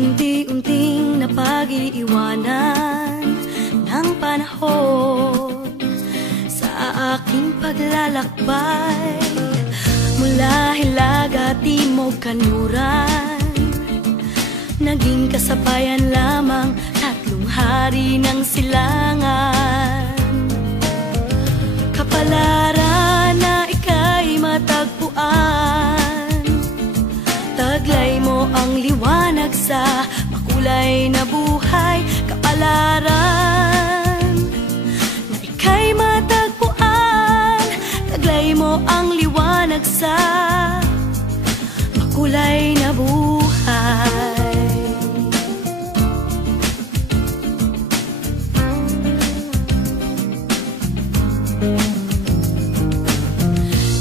Unti-unting napag-iiwanan ng panahon sa aking paglalakbay, mula Hilaga, Timog, Kanluran, naging kasabayan lamang tatlong hari ng silangan. Kapalaran na ika'y matagpuan, taglay mo ang liwanag sa makulay na buhay. Kapalaran na ika'y matagpuan, taglay mo ang liwanag sa makulay na buhay.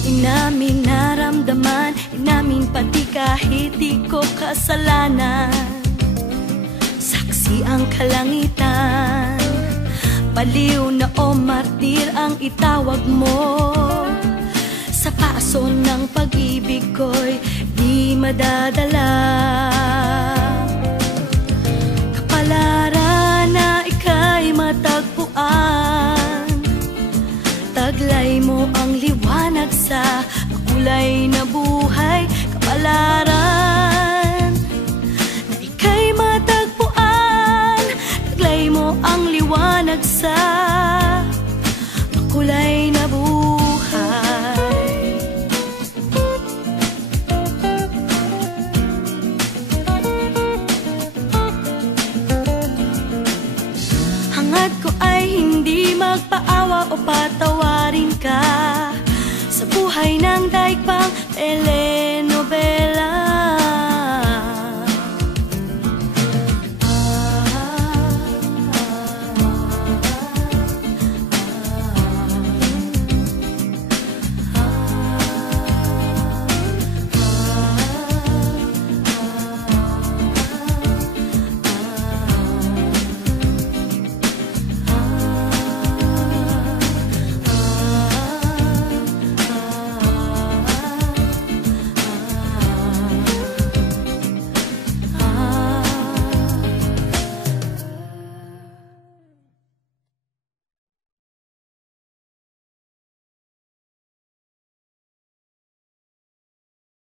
Inaming naramdaman, inamin pati kahit di ko kasalanan. Saksi ang kalangitan, baliw na o martir ang itawag mo. Sa paso ng pag-ibig ko'y di madadala. Kapalaran na ika'y matagpuan, taglay mo ang liwanag sa makulay na buhay. Kapalaran na ika'y matagpuan, taglay mo ang liwanag sa makulay na buhay. Hangad ko ay hindi magpaawa o patawarin ka sa buhay ng daigpang telenovela.